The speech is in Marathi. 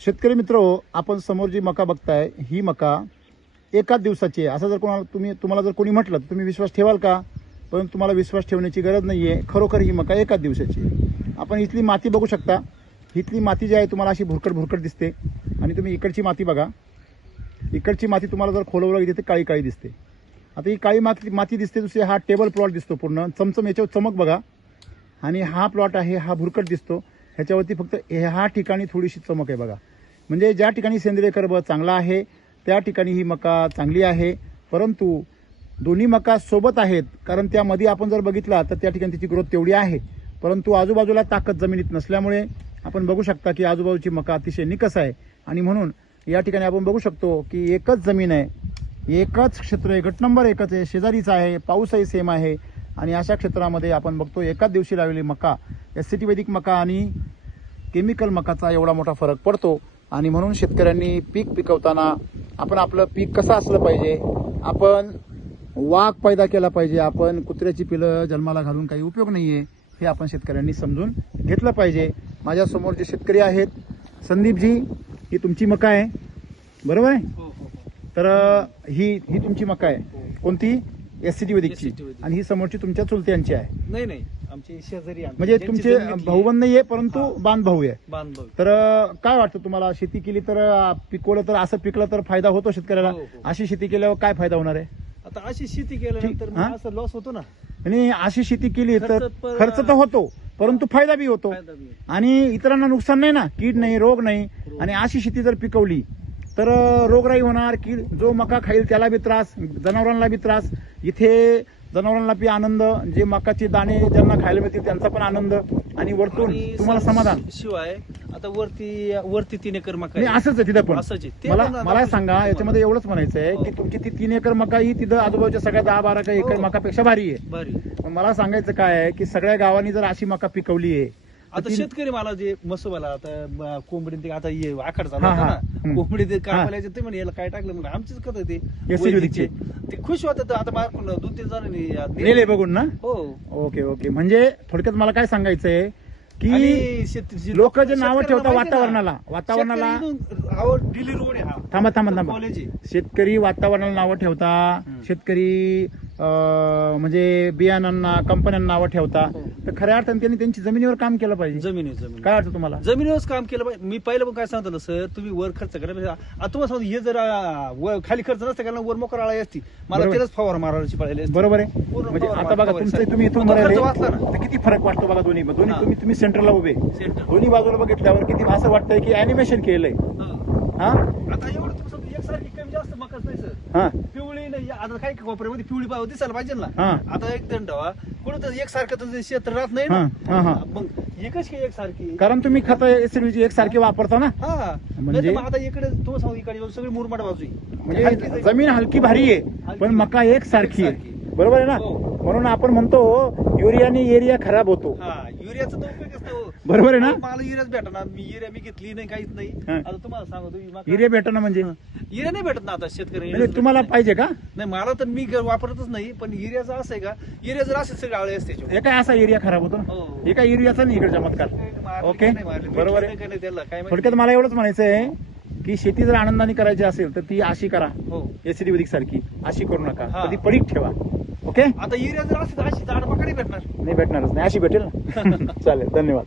शेतकरी मित्र, आपण समोर जी मका बघताय ही मका एकाच दिवसाची आहे. असं जर तुम्हाला जर कोणी म्हटलं तर तुम्ही विश्वास ठेवाल का? पण तुम्हाला विश्वास ठेवण्याची गरज नाही आहे. खरोखर ही मका एकाच दिवसाची आहे. आपण इथली माती बघू शकता. इथली माती जी आहे तुम्हाला अशी भुरकट दिसते आणि तुम्ही इकडची माती बघा. इकडची माती तुम्हाला जर खोलवलं गेली तर काळी काळी दिसते. आता ही काळी माती दिसते. दुसरी हा टेबल प्लॉट दिसतो पूर्ण चमचम, याच्यावर चमक बघा. आणि हा प्लॉट आहे हा भुरकट दिसतो. ह्याच्यावरती फक्त ह्या ठिकाणी थोडीशी चमक आहे बघा. म्हणजे ज्या ठिकाणी सेंद्रिय कर्ब चांगला आहे त्या ठिकाणी ही मका चांगली आहे. परंतु दोन्ही मका सोबत आहेत, कारण त्यामध्ये आपण जर बघितला तर त्या ठिकाणी तिची ग्रोथ तेवढी आहे, परंतु आजूबाजूला ताकद जमिनीत नसल्यामुळे आपण बघू शकता की आजूबाजूची मका अतिशय निकस आहे. आणि म्हणून या ठिकाणी आपण बघू शकतो की एकच जमीन आहे, एकच क्षेत्र आहे, गट नंबर एकच आहे, शेजारीचा आहे, पाऊसही सेम आहे. आणि अशा क्षेत्रामध्ये आपण बघतो एकाच दिवशी लावलेली मका, एससीटी वैदिक मका आणि केमिकल मकाचा एवढा मोठा फरक पडतो. आणि म्हणून शेतकऱ्यांनी पीक पिकवताना आपण आपलं पीक कसं असलं पाहिजे, आपण वाघ पैदा केला पाहिजे, आपण कुत्र्याची पिलं जन्माला घालून काही उपयोग नाही आहे, हे आपण शेतकऱ्यांनी समजून घेतलं पाहिजे. माझ्यासमोर जे शेतकरी आहेत, संदीपजी, ही तुमची मका आहे बरोबर आहे? तर ही तुमची मका आहे. कोणती? एससीटी वैदिकची. आणि ही समोरची तुमच्या चुलत्यांची आहे? नाही, आमचे शेजारी म्हणजे तुमचे भाऊबंद नाही आहे, परंतु बांध भाऊ आहे. बांधव. तर काय वाटतं तुम्हाला, शेती केली तर पिकवलं तर असं पिकलं तर फायदा होतो शेतकऱ्याला? अशी शेती केल्यावर काय फायदा होणार आहे? आता अशी शेती केल्यानंतर मग असं लॉस होतो ना. आणि अशी शेती केली तर खर्च तर होतो, परंतु फायदा बी होतो. आणि इतरांना नुकसान नाही ना, कीड नाही, रोग नाही. आणि अशी शेती जर पिकवली तर रोगराई होणार, कीड जो मका खाईल त्याला बी त्रास, जनावरांना बी त्रास. इथे जनावरांना बी आनंद, जे मकाचे दाणे ज्यांना खायला मिळतील त्यांचा पण आनंद, आणि वरतून तुम्हाला समाधान. शिवाय आता वरती 3 एकर मका आहे. असंच आहे तिथं पण. असंच आहे. मला सांगा, याच्यामध्ये एवढंच म्हणायचं आहे की तुमची ती 3 एकर मका ही तिथं आजूबाजूच्या सगळ्या 10-12 एकर मकापेक्षा भारी आहे. मला सांगायचं काय आहे की सगळ्या गावांनी जर अशी मका पिकवली आहे. आता शेतकरी मला जे मसोबाला आता कोंबडी ते आता आखाड चालू होता ना, कोंबडी ते कापायला ते म्हणे याला काय टाकलं म्हणून आमचीच कथा ते खुश होतात. आता मार्कून 2-3 जणांनी नेले बघून ना. हो. ओके. म्हणजे थोडक्यात मला काय सांगायचंय की लोक जे नावं ठेवतात वातावरणाला दिल्ली रोड आहे. थांबा. शेतकरी वातावरणाला नावं ठेवता, शेतकरी म्हणजे बियाणांना, कंपन्यांना नावं ठेवता. तर खऱ्या अर्थाने त्यांनी त्यांची जमिनीवर काम केलं पाहिजे. जमीन काय वाटतं तुम्हाला? जमिनीवरच काम केलं पाहिजे. मी पहिलं पण काय सांगतो सर, तुम्ही वर खर्च करा. तुम्हाला सांगतो हे जर खाली खर्च नसतं कारण वर मोकर आळी असती, मला त्यालाच फवार मारायची पाहिजे. बरोबर आहे. म्हणजे आता बघा तुम्ही इथून बघायला किती फरक वाटतो बघा. दोन्ही तुम्ही सेंटरला उभे, दोन्ही बाजूला बघितल्यावर किती असं वाटतंय की अॅनिमेशन केलंय. आता एवढं एकसारखी कमी जास्त मकाच नाही सर. पिवळी नाही, आता काही कोपऱ्यामध्ये पिवळी दिसायला पाहिजे ना. आता एक दंड कोणतं एकसारखं क्षेत्र राहत नाही ना, मग एकच की एकसारखी, कारण तुम्ही खत एसिडची एकसारखी वापरता ना. म्हणजे आता इकडे तुम्हाला सांगू, इकडे सगळी मुरमाड बाजू म्हणजे जमीन हलकी भारी आहे पण मका एकसारखी आहे. बरोबर आहे ना. म्हणून आपण म्हणतो युरियाने एरिया खराब होतो. युरियाचा तो उपयोग असतो. बरोबर आहे ना. मला युरियाच भेटणार, मी युरिया घेतली नाही, काहीच नाही. आता तुम्हाला सांगतो युरिया भेटणं म्हणजे युरिया नाही भेटत ना आता शेतकरी. तुम्हाला पाहिजे का? नाही, मला तर मी वापरतच नाही. पण युरियाचं असं आहे का, युरिया जर असे सगळे आळे असते हे काय असा एरिया खराब होतो ना. हे काय युरियाचा नाही इकडे चमत्कार. ओके, बरोबर आहे. थोडक्यात मला एवढंच म्हणायचं आहे की शेती जर आनंदाने करायची असेल तर ती अशी करा, एसिडी वैदिक सारखी. अशी करू नका, कधी पडीक ठेवा. ओके. आता युरिया जर असेल तर अशी झाड पकडे भेटणार नाही, भेटणारच नाही, अशी भेटेल ना. चालेल, धन्यवाद.